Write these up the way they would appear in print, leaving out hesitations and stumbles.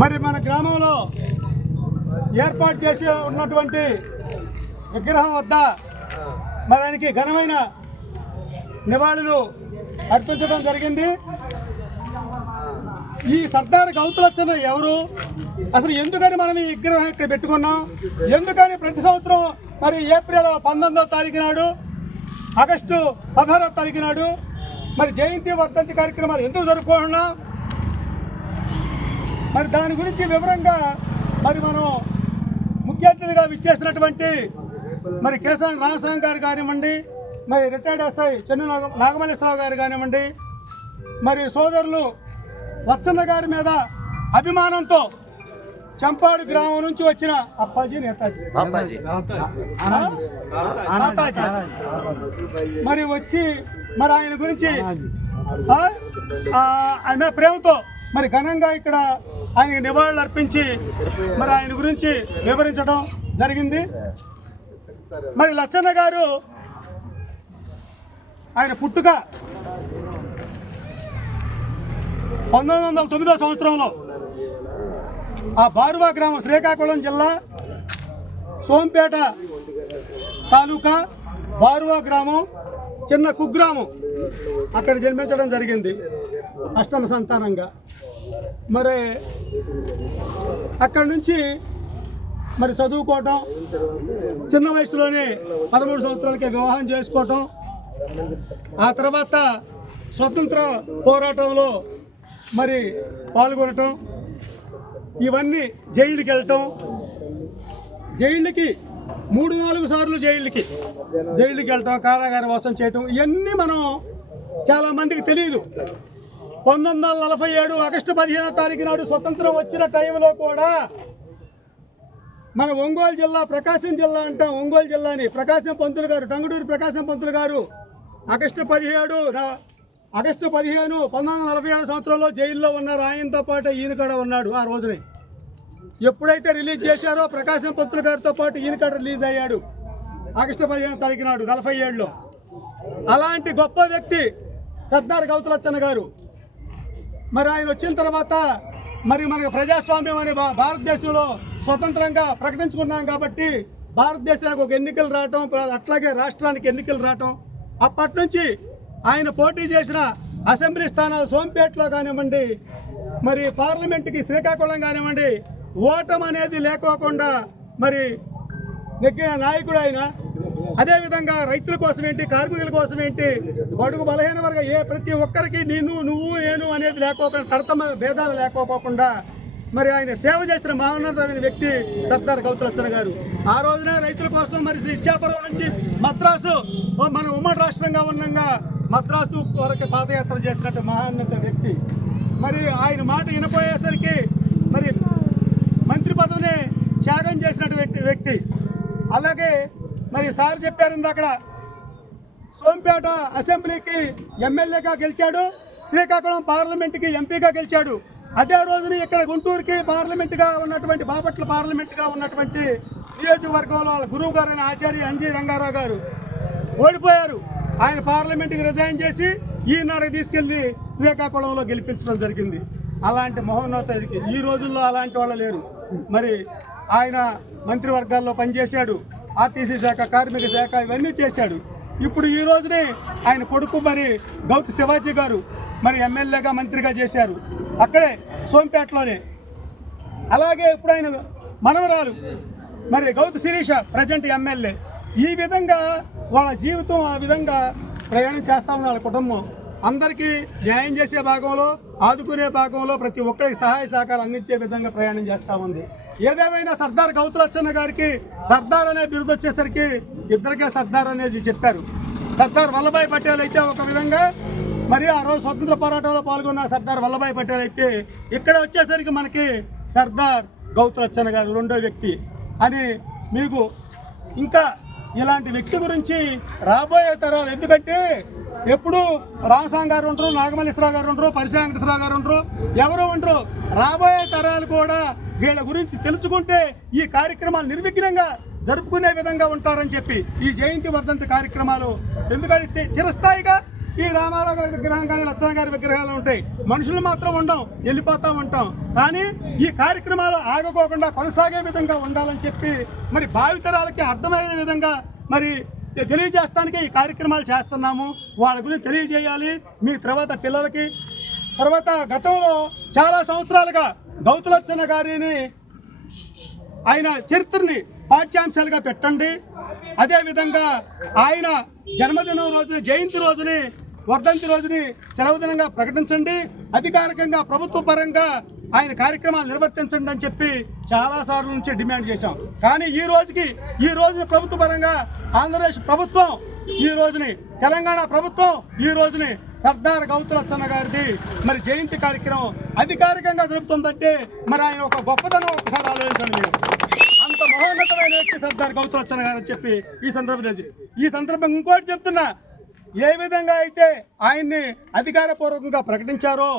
మరి మన గ్రామంలో ఏర్పాటు చేసి ఉన్నటువంటి విగ్రహం వద్ద మరి ఆయనకి ఘనమైన నివాళులు అర్పించడం జరిగింది. ఈ సర్దార్ గౌతులచ్చన్న ఎవరు, అసలు ఎందుకని మనం ఈ విగ్రహం ఇక్కడ పెట్టుకున్నాం, ఎందుకని ప్రతి సంవత్సరం మరి ఏప్రిల్ 19వ తారీఖు నాడు, ఆగస్టు 16వ తారీఖు నాడు మరి జయంతి వర్ధంతి కార్యక్రమాలు ఎందుకు జరుపుకుంటున్నాం, మరి దాని గురించి వివరంగా మరి మనం ముఖ్య అతిథిగా విచ్చేసినటువంటి మరి కేసాని రామస్వామి గారు కానివ్వండి, మరి రిటైర్డ్ ఎస్ఐ చెన్ను నాగమల్లేశ్వరరావు గారు కానివ్వండి, మరి సోదరులు లచ్చన్న గారి మీద అభిమానంతో చంపాడు గ్రామం నుంచి వచ్చిన అప్పాజీ నేతాజీ మరి వచ్చి మరి ఆయన గురించి ఆయన ప్రేమతో మరి ఘనంగా ఇక్కడ ఆయన నివాళులు అర్పించి మరి ఆయన గురించి వివరించడం జరిగింది. మరి లచ్చన్న గారు ఆయన పుట్టుక 1909వ సంవత్సరంలో ఆ బారువా గ్రామం, శ్రీకాకుళం జిల్లా సోంపేట తాలూకా బారువా గ్రామం, చిన్న కుగ్రామం, అక్కడ జన్మించడం జరిగింది అష్టమ సంతానంగా. మరి అక్కడి నుంచి మరి చదువుకోవటం, చిన్న వయసులోనే 13 సంవత్సరాలకే వివాహం చేసుకోవటం, ఆ తర్వాత స్వతంత్ర పోరాటంలో మరి పాల్గొనటం, ఇవన్నీ జైలుకి వెళ్ళటం, జైళ్ళకి 3-4 సార్లు జైలుకి వెళ్ళటం, కారాగార వాసం చేయటం, ఇవన్నీ మనం చాలామందికి తెలియదు. 1947 ఆగస్టు 15వ తారీఖు నాడు స్వతంత్రం వచ్చిన టైంలో కూడా మన ఒంగోలు జిల్లా, ప్రకాశం జిల్లా అంటాం, ఒంగోలు జిల్లాని ప్రకాశం పంతులు గారు, టంగుటూరి ప్రకాశం పంతులు గారు ఆగస్టు 15 1947 సంవత్సరంలో జైల్లో ఉన్నారు. ఆయనతో పాటు ఈయన కూడా ఉన్నాడు. ఆ రోజునే ఎప్పుడైతే రిలీజ్ చేశారో ప్రకాశం పంతులు గారితో పాటు ఈయన కూడా రిలీజ్ అయ్యాడు ఆగస్టు 15వ తారీఖు నాడు 47లో. అలాంటి గొప్ప వ్యక్తి సర్దార్ గౌతులచ్చన్న గారు. మరి ఆయన వచ్చిన తర్వాత మరి మనకు ప్రజాస్వామ్యం అనే భారతదేశంలో స్వతంత్రంగా ప్రకటించుకున్నాం కాబట్టి భారతదేశానికి ఒక ఎన్నికలు రావటం, అట్లాగే రాష్ట్రానికి ఎన్నికలు రావటం, అప్పటి నుంచి ఆయన పోటీ చేసిన అసెంబ్లీ స్థానాలు సోంపేటలో కానివ్వండి, మరి పార్లమెంటుకి శ్రీకాకుళం కానివ్వండి, ఓటం అనేది లేకోకుండా మరి నెగ్గిన నాయకుడు ఆయన. అదేవిధంగా రైతుల కోసం ఏంటి, కార్మికుల కోసం ఏంటి, బడుగు బలహీన వర్గ ప్రతి ఒక్కరికి నువ్వు నేను అనేది లేకపోకుండా, తరతమ భేదాలు లేకపోకుండా మరి ఆయన సేవ చేసిన మహోన్నతమైన వ్యక్తి సర్దార్ గౌతులచ్చన్న గారు. ఆ రోజునే రైతుల కోసం మరి ఇచ్చాపురం నుంచి మద్రాసు, మన ఉమ్మడి రాష్ట్రంగా ఉండగా మద్రాసు వరకు పాదయాత్ర చేసినట్టు మహోన్నత వ్యక్తి. మరి ఆయన మాట వినపోయేసరికి మరి మంత్రి పదవిని త్యాగం చేసినటువంటి వ్యక్తి. అలాగే మరి సార్ చెప్పారు అక్కడ సోంపేట అసెంబ్లీకి ఎమ్మెల్యేగా గెలిచాడు, శ్రీకాకుళం పార్లమెంట్కి ఎంపీగా గెలిచాడు. అదే రోజున ఇక్కడ గుంటూరుకి పార్లమెంట్గా ఉన్నటువంటి, బాపట్ల పార్లమెంట్గా ఉన్నటువంటి నియోజకవర్గంలో వాళ్ళ గురువు గారు అయిన ఆచార్య ఎన్జి రంగారావు గారు ఓడిపోయారు. ఆయన పార్లమెంట్కి రిజైన్ చేసి ఈనాడుకి తీసుకెళ్లి శ్రీకాకుళంలో గెలిపించడం జరిగింది. అలాంటి మహోన్నతుడికి ఈ రోజుల్లో అలాంటి వాళ్ళు లేరు. మరి ఆయన మంత్రివర్గాల్లో పనిచేశాడు, ఆర్టీసీ శాఖ, కార్మిక శాఖ, ఇవన్నీ చేశాడు. ఇప్పుడు ఈ రోజునే ఆయన కొడుకు మరి గౌతు శివాజీ గారు మరి ఎమ్మెల్యేగా, మంత్రిగా చేశారు అక్కడే సోంపేటలోనే. అలాగే ఇప్పుడు ఆయన మనవరాలు మరి గౌతు శిరీష ప్రజెంట్ ఎమ్మెల్యే. ఈ విధంగా వాళ్ళ జీవితం ఆ విధంగా ప్రయాణం చేస్తూ ఉంది. వాళ్ళ కుటుంబం అందరికీ న్యాయం చేసే భాగంలో, ఆదుకునే భాగంలో ప్రతి ఒక్కరికి సహాయ సహకారాలు అందించే విధంగా ప్రయాణం చేస్తూ ఉంది. ఏదేమైనా సర్దార్ గౌతులచ్చన్న గారికి సర్దార్ అనే బిరుదు వచ్చేసరికి ఇద్దరికే సర్దార్ అనేది చెప్పారు. సర్దార్ వల్లభాయ్ పటేల్ అయితే ఒక విధంగా, మరి ఆ రోజు స్వతంత్ర పోరాటంలో పాల్గొన్న సర్దార్ వల్లభాయ్ పటేల్ అయితే ఇక్కడ వచ్చేసరికి మనకి సర్దార్ గౌతులచ్చన్న గారు రెండో వ్యక్తి అని. మీకు ఇంకా ఇలాంటి వ్యక్తి గురించి రాబోయే తరాలు, ఎందుకంటే ఎప్పుడు రామస్వామి గారు ఉంటారు, నాగమల్లేశ్వరరావు గారు ఉంటారు, పరిశ్రమ వెంకటేశ్వరరావు గారు ఉంటారు, ఎవరు ఉంటారు. రాబోయే తరాలు కూడా వీళ్ళ గురించి తెలుసుకుంటే ఈ కార్యక్రమాలు నిర్విఘ్నంగా జరుపుకునే విధంగా ఉంటారని చెప్పి ఈ జయంతి వర్ధంతి కార్యక్రమాలు ఎందుకంటే చిరస్థాయిగా ఈ రామారావు గారి విగ్రహం కానీ లచ్చన్న గారి విగ్రహాలు ఉంటాయి, మనుషులు మాత్రం ఉండం, వెళ్ళిపోతూ ఉంటాం. కానీ ఈ కార్యక్రమాలు ఆగకోకుండా కొనసాగే విధంగా ఉండాలని చెప్పి మరి భావితరాలకి అర్థమయ్యే విధంగా మరి తెలియజేస్తానికి ఈ కార్యక్రమాలు చేస్తున్నాము. వాళ్ళ గురించి తెలియజేయాలి మీ తర్వాత పిల్లలకి. తర్వాత గతంలో చాలా సంవత్సరాలుగా గౌతు లచ్చన్న గారిని ఆయన చరిత్రని పాఠ్యాంశాలుగా పెట్టండి. అదేవిధంగా ఆయన జన్మదినం రోజుని, జయంతి రోజుని, వర్ధంతి రోజుని సెలవు దినంగా ప్రకటించండి. అధికారికంగా ప్రభుత్వ పరంగా ఆయన కార్యక్రమాలు నిర్వర్తించండి అని చెప్పి చాలాసార్లు నుంచి డిమాండ్ చేశాం. కానీ ఈ రోజున ప్రభుత్వ పరంగా ఆంధ్రప్రదేశ్ ప్రభుత్వం ఈ రోజుని, తెలంగాణ ప్రభుత్వం ఈ రోజుని సర్దార్ గౌతు లచ్చన్న గారిది మరి జయంతి కార్యక్రమం అధికారికంగా జరుపుతుందంటే మరి ఆయన ఒక గొప్పతనం ఒకసారి ఆలోచించండి. మీరు అంత మహోన్నతమైన వ్యక్తి సర్దార్ గౌతు లచ్చన్న గారు అని చెప్పి ఈ సందర్భంగా ఇంకోటి చెప్తున్నా, ఏ విధంగా అయితే ఆయన్ని అధికారపూర్వకంగా ప్రకటించారో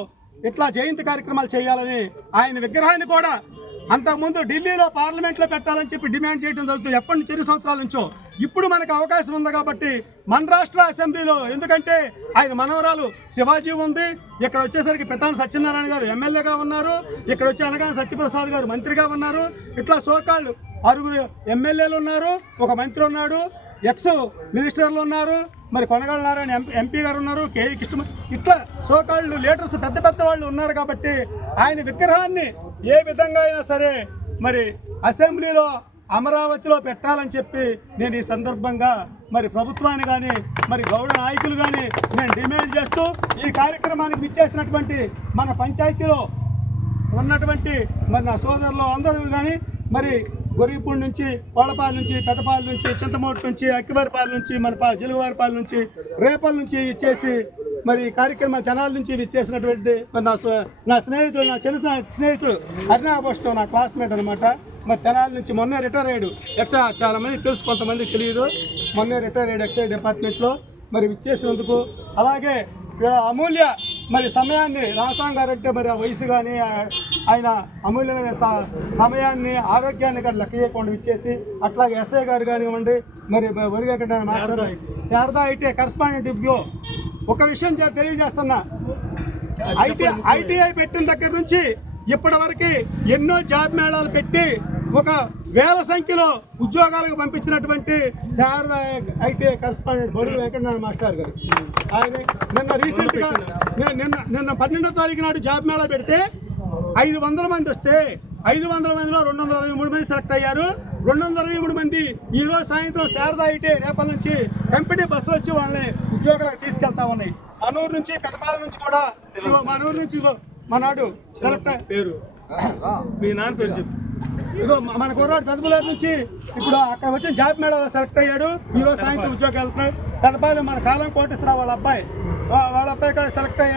ఇట్లా జయంతి కార్యక్రమాలు చేయాలని ఆయన విగ్రహాన్ని కూడా అంతకుముందు ఢిల్లీలో పార్లమెంట్లో పెట్టాలని చెప్పి డిమాండ్ చేయడం జరుగుతుంది. ఎప్పటి నుంచి 2 సంవత్సరాల నుంచో. ఇప్పుడు మనకు అవకాశం ఉంది కాబట్టి మన రాష్ట్ర అసెంబ్లీలో, ఎందుకంటే ఆయన మనవరాలు శివాజీ ఉంది, ఇక్కడ వచ్చేసరికి పెద్దాన సత్యనారాయణ గారు ఎమ్మెల్యేగా ఉన్నారు, ఇక్కడ వచ్చి అనగానే సత్యప్రసాద్ గారు మంత్రిగా ఉన్నారు, ఇట్లా సోకాళ్ళు 6 ఎమ్మెల్యేలు ఉన్నారు, ఒక మంత్రి ఉన్నాడు, ఎక్స్ మినిస్టర్లు ఉన్నారు, మరి కొనగళ్ళ నారాయణ ఎంపీ గారు ఉన్నారు, కేఈ కృష్ణ, ఇట్లా సోకాళ్ళు లీడర్స్ పెద్ద వాళ్ళు ఉన్నారు. కాబట్టి ఆయన విగ్రహాన్ని ఏ విధంగా అయినా సరే మరి అసెంబ్లీలో అమరావతిలో పెట్టాలని చెప్పి నేను ఈ సందర్భంగా మరి ప్రభుత్వాన్ని కానీ మరి గౌడ నాయకులు కానీ నేను డిమాండ్ చేస్తూ ఈ కార్యక్రమానికి ఇచ్చేసినటువంటి మన పంచాయతీలో ఉన్నటువంటి మరి నా సోదరులు అందరూ కానీ మరి గొరిగిపూడి నుంచి, కోళ్ళపాల నుంచి, పెద్దపాల నుంచి, చింతమూటి నుంచి, అక్కివారిపాల నుంచి, మన జిలుగువారిపాల నుంచి, రేపల నుంచి ఇచ్చేసి మరి కార్యక్రమం తెనాల నుంచి ఇచ్చేసినటువంటి మరి నా స్నేహితుడు, నా చిన్న స్నేహితుడు అరుణాభూషణం, నా క్లాస్మేట్ అనమాట. మరి తెనాల నుంచి మొన్నే రిటైర్ అయ్యాడు. చాలా మంది తెలుసు, కొంతమందికి తెలియదు. మొన్నే రిటైర్ అయ్యాడు ఎక్సైజ్ డిపార్ట్మెంట్లో. మరి ఇచ్చేసినందుకు అలాగే అమూల్య మరి సమయాన్ని, రామస్వామి గారు అంటే మరి ఆ వయసు కానీ ఆయన అమూల్యమైన సమయాన్ని, ఆరోగ్యాన్ని కూడా లెక్క చేయకుండా ఇచ్చేసి, అట్లాగే ఎస్ఐ గారు కానివ్వండి, మరి వరిగంట మాస్టర్, శారదా ఐటీ కరస్పాండెంట్ ఇవ్వో. ఒక విషయం తెలియజేస్తున్నా, ఐటీఐ పెట్టిన దగ్గర నుంచి ఇప్పటి వరకు ఎన్నో జాబ్ మేళాలు పెట్టి 1,000 సంఖ్యలో ఉద్యోగాలకు పంపించినటువంటి Sharada ITI correspondent Bodugu Venkatanarayana master గారు. ఆయన నిన్న రీసెంట్గా నిన్న 12వ తారీఖు నాడు జాబ్ మేళా పెడితే 500 మంది వస్తే 500 మందిలో 223 మంది సెలెక్ట్ అయ్యారు. 223 మంది ఈరోజు సాయంత్రం శారదా ఐటీఐ రేపల నుంచి కంపెనీ బస్సులు వచ్చి వాళ్ళని ఉద్యోగాలకు తీసుకెళ్తా ఉన్నాయి. మనూరు నుంచి, పెద్దపాల నుంచి కూడా, మనూరు నుంచి మనాడు సెలెక్ట్ పేరు మీ నాన్న పేరు చెప్పు. ఇగో మన కుర్రాడు పెద్దపల్లి నుంచి ఇప్పుడు అక్కడ వచ్చిన జాబ్ మేళాలో సెలెక్ట్ అయ్యాడు. ఈరోజు సాయంత్రం ఉద్యోగం వెళ్తున్నాడు. పెద్దపాలెం మన కాలం కోటేశ్వరరావు వాళ్ళ అబ్బాయి కూడా సెలెక్ట్ అయ్యాడు.